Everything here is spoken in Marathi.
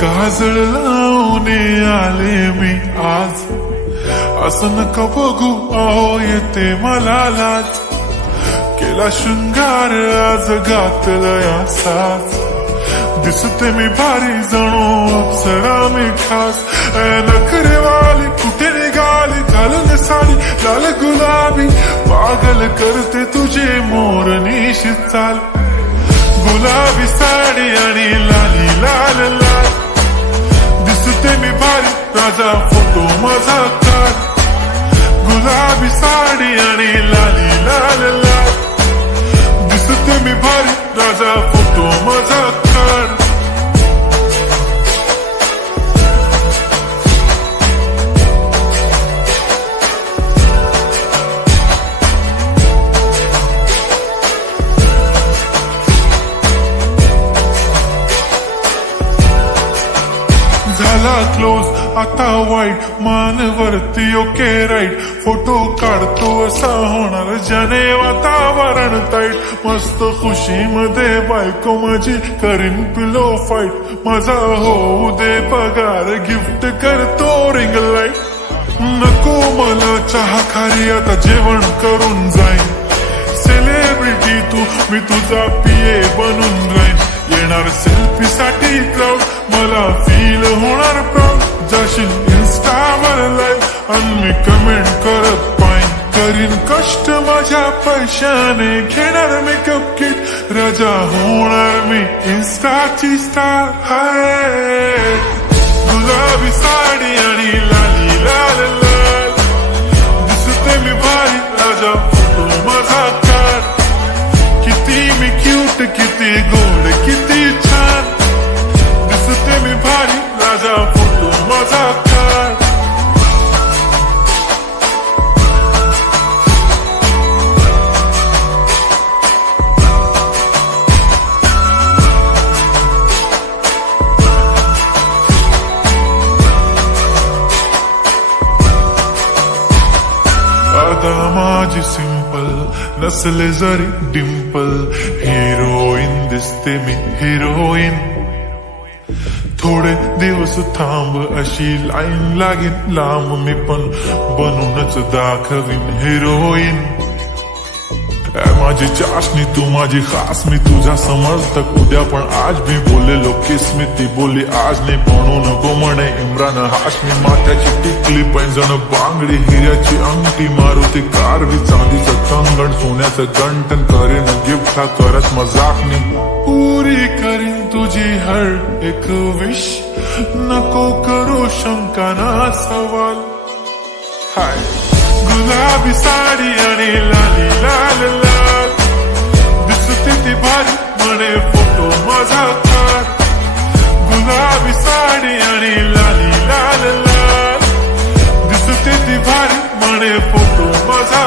काजळ लावून आले मी आज, असं नका बघू अहो येते मला लाज. केला शृंगार आज घातलया साज, दिसते मी भारी जणू अप्सरा मी खास. नखरेवाली कुठे निघाली घालून साडी लाल गुलाबी, पागल करते तुझे मोरनीशी चाल. गुलाबी साडी आणि लाली लाल लाल, दिसते मी भारी राजा फोटो माझा काढ. गुलाबी साडी आणि लाली लाल लाल, दिसते मी भारी राजा फोटो माझा काढ. झाला क्लोज आता वाईट, मान वरती ओके राईट. फोटो काढतो असा होणार ज्याने वातावरण ताईट. मस्त खुशीमध्ये बायको माझी करीन पिलो फाईट. माझा होऊ दे पगार गिफ्ट करतो रिंग लाईट. नको मला चहा खारी आता जेवण करून जाईन. सेलिब्रिटी तू मी तुझा पिये बनून राहीन. येणार सेल्फी साठी क्राऊड मला फील होणार प्राऊड. जाशील इन्स्टावर लाईव्ह आणि मी कमेंट करत पाईन. करीन कष्ट माझ्या पैशाने घेणार मेकअप किट. राजा होणार मी इन्स्टाची स्टार. हाय गुलाबी साडी आणि लाली लाल लाल, दिसते मी भारी राजा फोटो माझा काढ. किती मी क्यूट किती गोड किती छान, दिसते मी भारी राजा फोटो माझा काढ. अदा माझी सिंपल नसले जरी डिंपल, हिरोईन दिसते मी हिरोईन. थोडे दिवस थांब अशी लाईन लागेल लांब, मी पण बनूनच दाखवीन हिरोईन. माझी चाशनी तू माझी खास, मी तुझा समर्थक उद्या पण आज मी बोललेलो किस मी. ती बोली आज नाही बनू नको म्हणे इम्रान हाशमी. माथ्याची टिकली पैंजण बांगडी हिऱ्याची अंगठी, मारुती कारवी चांदीचं कंगण सोन्याचं गंटन. करीन गिफ्ट हा करत मजाकनी, पुरी करीन तुझी हर एक विश. नको करू शंका ना सवाल. हाय गुलाबी साडी आणि लाली लाल लाल, दिसते ती भारी म्हणे फोटो माझा काढ. गुलाबी साडी आणि लाली लाल लाल, दिसते ती भारी म्हणे फोटो माझा.